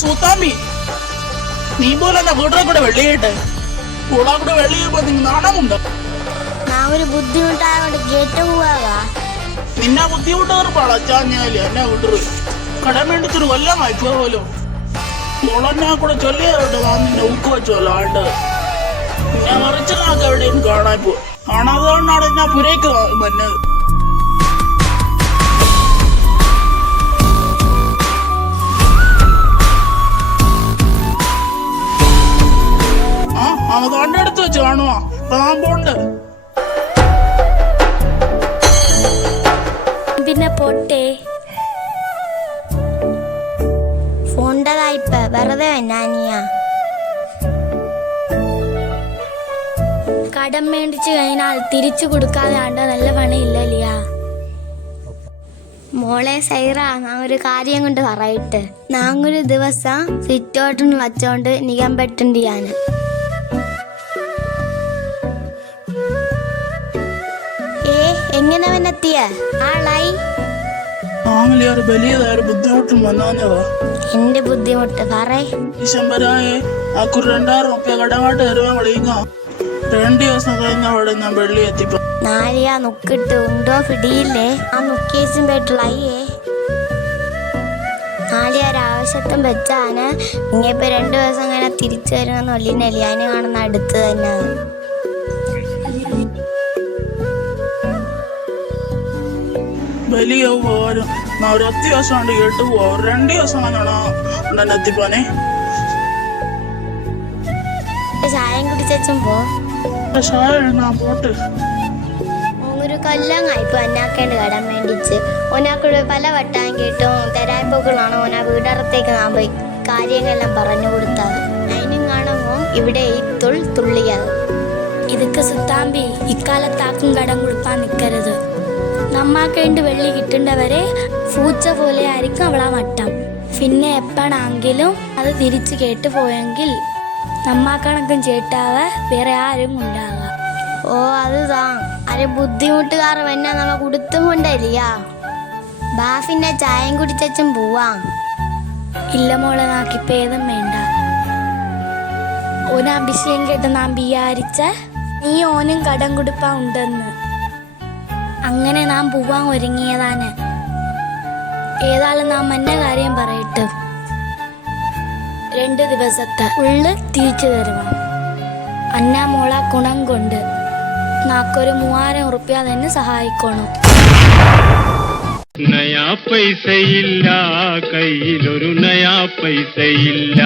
സൂത്താമ്പി, നീ പോലെ വീട്ടിലെ കൂടെ വെള്ളിയായിട്ട് കൂടാ കൂടെ വെള്ളിയപ്പോ നിങ്ങൾ നാണമുണ്ട്. ഒരു ബുദ്ധിമുട്ടായോണ്ട് കേട്ട് പോവാ. നിന്നെ ബുദ്ധിമുട്ടവർ പളച്ചാഞ്ഞാല് എന്നെ വിട്ടു കടം മേടിച്ചൊരു കൊല്ലമായി പോലോ. മുളഞ്ഞാ കൂടെ ചൊല്ലിയോട്ട് നിന്നെ ഉക്ക് വെച്ചോല്ലോ ആണ്ട്. ഞാൻ മറിച്ചനാക്ക് എവിടെയും കാണാൻ പോ കാണാതുകൊണ്ടാണ് ഞാൻ പുരയ്ക്ക് വന്നത്. അവ കണ്ടെടുത്ത് വെച്ച് കാണുവാ പാമ്പോണ്ട്. പിന്നെ പൊട്ടേ ഫോണ്ടതായിപ്പ വെറുതെ വന്നാനിയാ. കടം മേടിച്ചു കഴിഞ്ഞാൽ തിരിച്ചു കൊടുക്കാതെ ആണ്ട നല്ല പണിയില്ലല്ലയാ. മോളെ സൈറ, ഞാൻ ഒരു കാര്യം കൊണ്ട് പറയിട്ട്. നാങ്ങൊരു ദിവസം സിറ്റോട്ടിന് വച്ചോണ്ട് നികം പെട്ടുണ്ട് ഞാൻ. എങ്ങനെ വന്നെത്തിയ ആളായി? ബുദ്ധിമുട്ടും വന്നോ. എന്റെ ബുദ്ധിമുട്ട് പറയേ. ഡിസംബറായ ആക്കൊരു 2000 റുപ്യ കടമായിട്ട് തരുവാൻ വിളിക്ക. 2 ദിവസം കഴിഞ്ഞ അവിടെ ഞാൻ വെള്ളി എത്തിപ്പോ. നാലിയാ നുക്കിട്ട് ഉണ്ടോ പിടിയില്ലേ? ആ നുക്കേസും പെട്ടുള്ളയേ. നാലിയാവശ്യത്തും വെച്ചാണ് ഇങ്ങിപ്പോ 2 ദിവസം ഇങ്ങനെ തിരിച്ചു വരുമെന്ന് ഒല്ലിനല്ലേ. അതിന് കാണുന്ന അടുത്ത് തന്നെ. വലിയ പോരും ഒരു അത്യാവശ്യം കൊണ്ട് കേട്ടു പോവാ. 2 ദിവസം കാണാണോ ഉണ്ടെന്നെ എത്തിപ്പോനെ. ചായം കുടിച്ചും പോ. ചായ എഴുന്നാ പോട്ട്. ഒരു കൊല്ലങ്ങായിപ്പോ ഒന്നാക്കേണ്ട കടം വേണ്ടിച്ച്. ഒന്നാക്കൂടെ പല വട്ടാൻ കേട്ടും തെരായ്പോക്കളാണ് ഓനാ വീടറത്തേക്ക് നാൻ പോയി കാര്യങ്ങളെല്ലാം പറഞ്ഞു കൊടുത്തത്. അതിനും കാണുമ്പോ ഇവിടെ ഈ തുള്ളിയത്. ഇതൊക്കെ സുത്താമ്പി ഇക്കാലത്താക്കും കടം കൊടുപ്പാൻ നിൽക്കരുത്. നമ്മാക്കേണ്ട വെള്ളി കിട്ടേണ്ടവരെ പൂച്ച പോലെ ആയിരിക്കും അവളാ മട്ടം. പിന്നെ എപ്പോഴാണെങ്കിലും അത് തിരിച്ചു കേട്ടു പോയെങ്കിൽ നമ്മാക്കണക്കും ചേട്ടാവ വേറെ ആരും ഉണ്ടാവുക. ഓ അതുതാ ആരും ബുദ്ധിമുട്ടുകാർ വന്നാ നമ്മ കൊടുത്തും കൊണ്ടല്ലയാ. ബാഫിന്റെ ചായം കുടിച്ചും പോവാം. ഇല്ല മോളെ, നാക്കിപ്പ ഏതും വേണ്ട. ഓനാഭിഷേകം കേട്ട് നാം വിചാരിച്ച നീ ഓനും കടം കൊടുപ്പാ ഉണ്ടെന്ന്. അങ്ങനെ നാം പോവാൻ ഒരുങ്ങിയതാണ്. ഏതായാലും നാം മന്ന കാര്യം പറയട്ടെ. 2 ദിവസത്തെ ഉള്ളിൽ തിരിച്ചു തരുവാം. അന്നാ മോള ഗുണം കൊണ്ട് നാക്കൊരു 3000 റുപ്യ തന്നെ സഹായിക്കണം. നയാ പൈസയില്ല കയ്യിലൊരു നയാ പൈസയില്ല.